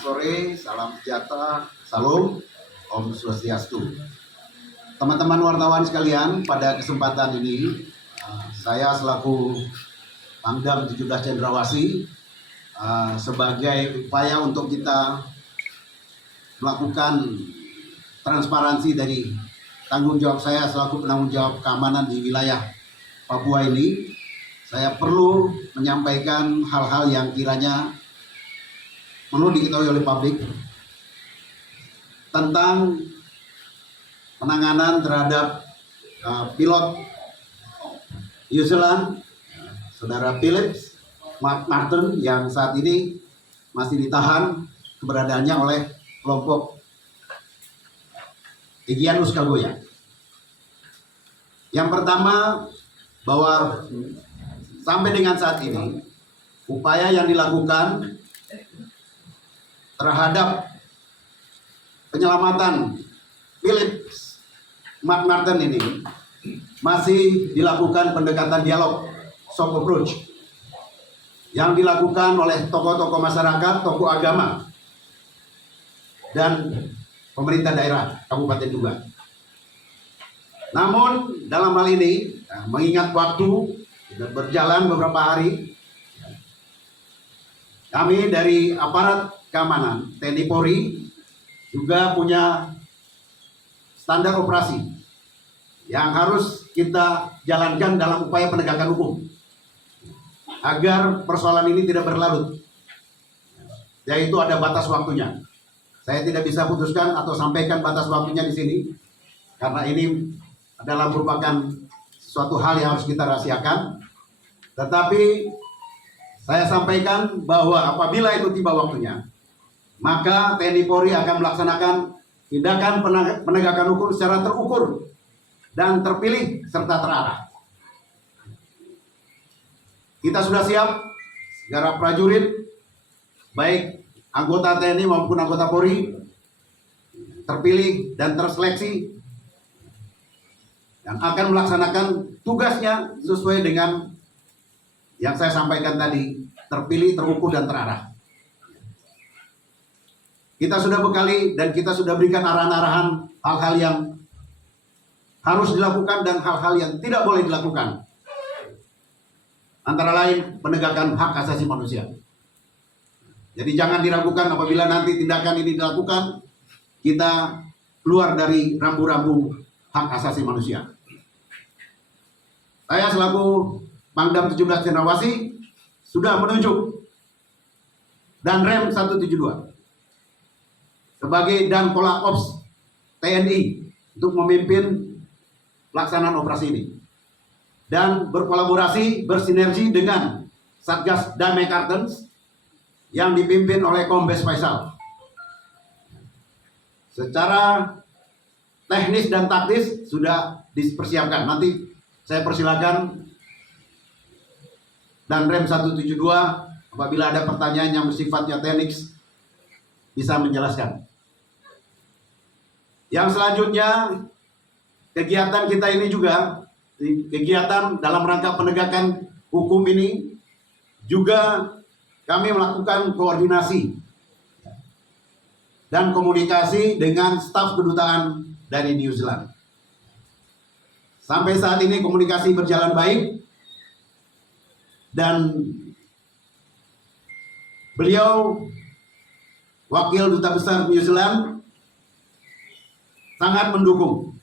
sore, salam sejahtera, salam, Om Swastiastu. Teman-teman wartawan sekalian, pada kesempatan ini saya selaku Pangdam 17 Cendrawasih sebagai upaya untuk kita melakukan transparansi dari tanggung jawab saya selaku penanggung jawab keamanan di wilayah Papua ini, saya perlu menyampaikan hal-hal yang kiranya perlu diketahui oleh publik tentang penanganan terhadap pilot New Zealand, saudara Phillips Martin, yang saat ini masih ditahan keberadaannya oleh kelompok Egyanus Kagoya. Yang pertama, bahwa sampai dengan saat ini upaya yang dilakukan terhadap penyelamatan Phillips Martin ini masih dilakukan pendekatan dialog, soft approach, yang dilakukan oleh tokoh-tokoh masyarakat, tokoh agama, dan pemerintah daerah Kabupaten Duga. Namun dalam hal ini, mengingat waktu sudah berjalan beberapa hari, kami dari aparat keamanan TNI Polri juga punya standar operasi yang harus kita jalankan dalam upaya penegakan hukum agar persoalan ini tidak berlarut, yaitu ada batas waktunya. Saya tidak bisa putuskan atau sampaikan batas waktunya di sini karena ini adalah merupakan suatu hal yang harus kita rahasiakan. Tetapi saya sampaikan bahwa apabila itu tiba waktunya, maka TNI Polri akan melaksanakan tindakan penegakan hukum secara terukur dan terpilih serta terarah. Kita sudah siap, segala prajurit, baik anggota TNI maupun anggota Polri, terpilih dan terseleksi dan akan melaksanakan tugasnya sesuai dengan yang saya sampaikan tadi, terpilih, terukur, dan terarah. Kita sudah bekali dan kita sudah berikan arahan-arahan hal-hal yang harus dilakukan dan hal-hal yang tidak boleh dilakukan. Antara lain penegakan hak asasi manusia. Jadi jangan diragukan apabila nanti tindakan ini dilakukan, kita keluar dari rambu-rambu hak asasi manusia. Saya selaku Pangdam 17 Cendrawasih sudah menunjuk Danrem 172 sebagai Danpola Ops TNI untuk memimpin pelaksanaan operasi ini dan berkolaborasi, bersinergi dengan Satgas Damai Kartens yang dipimpin oleh Kombes Faisal. Secara teknis dan taktis sudah dipersiapkan. Nanti saya persilakan Danrem 172 apabila ada pertanyaan yang bersifatnya teknis bisa menjelaskan. Yang selanjutnya, kegiatan kita ini juga, kegiatan dalam rangka penegakan hukum ini juga kami melakukan koordinasi dan komunikasi dengan staf kedutaan dari New Zealand. Sampai saat ini komunikasi berjalan baik dan beliau, Wakil Duta Besar New Zealand, sangat mendukung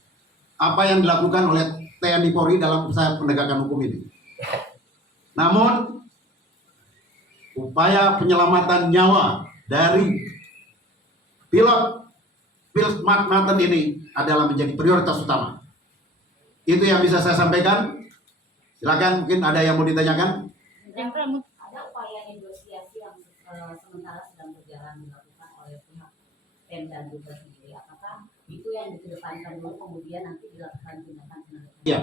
apa yang dilakukan oleh TNI Polri dalam usaha penegakan hukum ini. Namun, upaya penyelamatan nyawa dari pilot Phillips Martin ini adalah menjadi prioritas utama. Itu yang bisa saya sampaikan. Silakan, mungkin ada yang mau ditanyakan. Ada upaya negosiasi yang sementara sedang berjalan dilakukan oleh pihak PEM dan juga sendiri. Apakah itu yang dikedepankan dulu kemudian nanti dilakukan tindakan? Iya,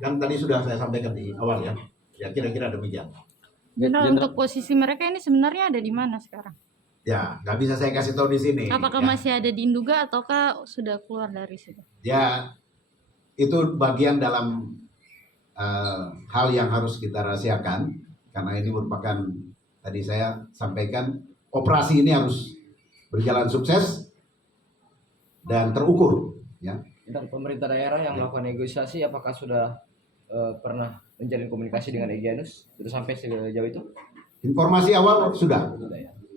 kan tadi sudah saya sampaikan di awal ya. Ya kira-kira demikian. Jenderal, untuk posisi mereka ini sebenarnya ada di mana sekarang? Ya, nggak bisa saya kasih tahu di sini. Apakah ya. masih ada di Induga ataukah sudah keluar dari situ? Ya, itu bagian dalam hal yang harus kita rahasiakan karena ini merupakan, tadi saya sampaikan, operasi ini harus berjalan sukses dan terukur. Ya. Dan pemerintah daerah yang melakukan negosiasi apakah sudah pernah menjalin komunikasi dengan Egyanus? Sudah sampai sejauh itu? Informasi awal sudah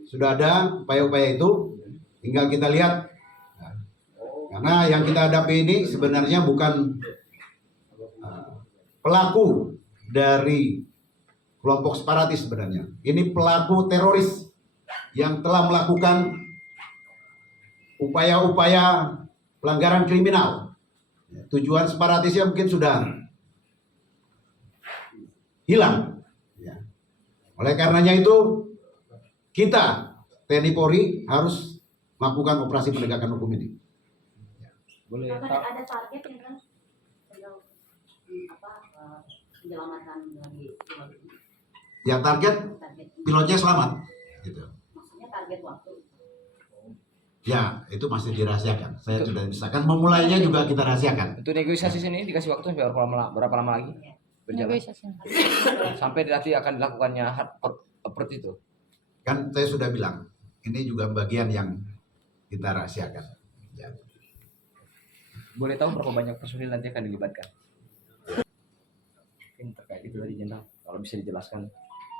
Ya. ada upaya-upaya itu, tinggal kita lihat. Nah, karena yang kita hadapi ini sebenarnya bukan pelaku dari kelompok separatis sebenarnya. Ini pelaku teroris yang telah melakukan upaya-upaya pelanggaran kriminal. Tujuan separatisnya mungkin sudah hilang. Ya. Oleh karenanya itu kita TNI Polri harus melakukan operasi penegakan hukum ini. Boleh Ada target ya kan? Penyelamatan dari pilot ini. Yang target pilotnya selamat. Gitu. Maksudnya target waktu. Ya, itu masih dirahasiakan. Saya sudah misalkan memulainya juga kita rahasiakan. untuk negosiasi sini dikasih waktu sampai berapa lama lagi berjalan? Negosiasi. Sampai nanti akan dilakukannya hard approach itu. Kan saya sudah bilang, ini juga bagian yang kita rahasiakan. Ya. Boleh tahu berapa banyak personil nanti akan dilibatkan? Mungkin terkait itu tadi Jenderal, kalau bisa dijelaskan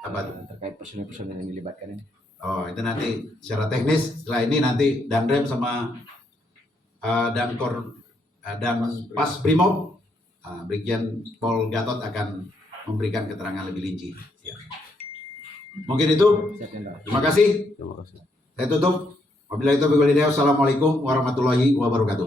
Apa tuh? terkait personil-personil yang dilibatkan ini. Oh, itu nanti secara teknis setelah ini nanti Danrem sama Dankor dan Pas Brimob, Brigjen Pol Gatot akan memberikan keterangan lebih rinci. Ya. Mungkin itu. Siap, Jenderal. Terima kasih. Saya tutup. Wabillahi taufiq wal hidayah. Wassalamualaikum warahmatullahi wabarakatuh.